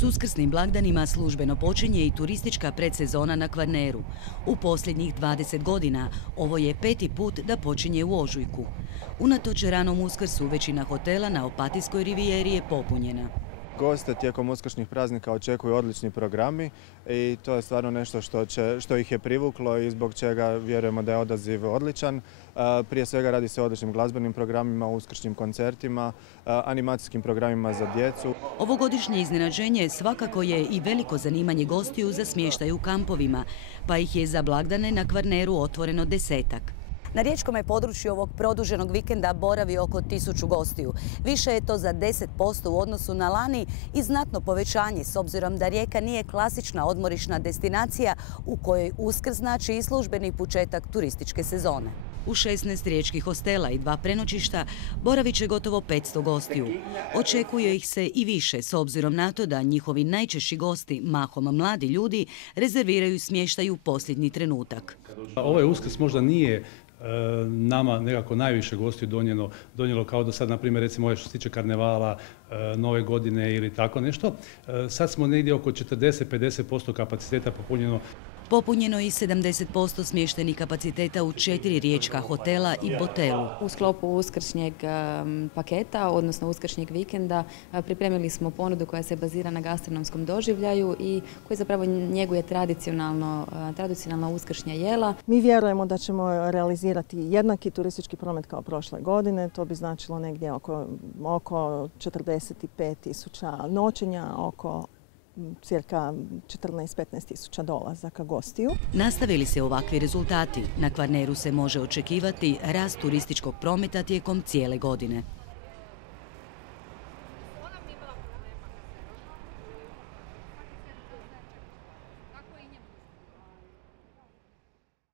S uskrsnim blagdanima službeno počinje i turistička predsezona na Kvarneru. U posljednjih 20 godina ovo je 5. put da počinje u ožujku. Unatoč ranom Uskrsu većina hotela na Opatijskoj rivijeri je popunjena. Goste tijekom uskršnjih praznika očekuju odlični programi i to je stvarno nešto što ih je privuklo i zbog čega vjerujemo da je odaziv odličan. Prije svega radi se o odličnim glazbenim programima, uskršnjim koncertima, animacijskim programima za djecu. Ovogodišnje iznenađenje svakako je i veliko zanimanje gostiju za smještaj u kampovima, pa ih je za blagdane na Kvarneru otvoreno 10-ak. Na riječkom području ovog produženog vikenda boravi oko 1000 gostiju. Više je to za 10% u odnosu na lani i znatno povećanje s obzirom da Rijeka nije klasična odmorišna destinacija u kojoj Uskrs znači i službeni početak turističke sezone. U 16 riječkih hostela i 2 prenoćišta boravit će gotovo 500 gostiju. Očekuje ih se i više s obzirom na to da njihovi najčešći gosti, mahom mladi ljudi, rezerviraju smještaj u posljednji trenutak. Ovaj Uskrs možda nije nama nekako najviše gostiju donijelo kao do sad, na primjer, recimo što se tiče karnevala, nove godine ili tako nešto. Sad smo negdje oko 40-50% kapaciteta popunjeno. Popunjeno je i 70% smještenih kapaciteta u 4 riječka hotela i botelu. U sklopu uskršnjeg paketa, odnosno uskršnjeg vikenda, pripremili smo ponudu koja se bazira na gastronomskom doživljaju i koji zapravo njeguje tradicionalna uskršnja jela. Mi vjerujemo da ćemo realizirati jednaki turistički promet kao prošle godine. To bi značilo negdje oko 45.000 noćenja, oko cirka 14-15 tisuća dolazaka gostiju. Nastavili se ovakvi rezultati, na Kvarneru se može očekivati rast turističkog prometa tijekom cijele godine.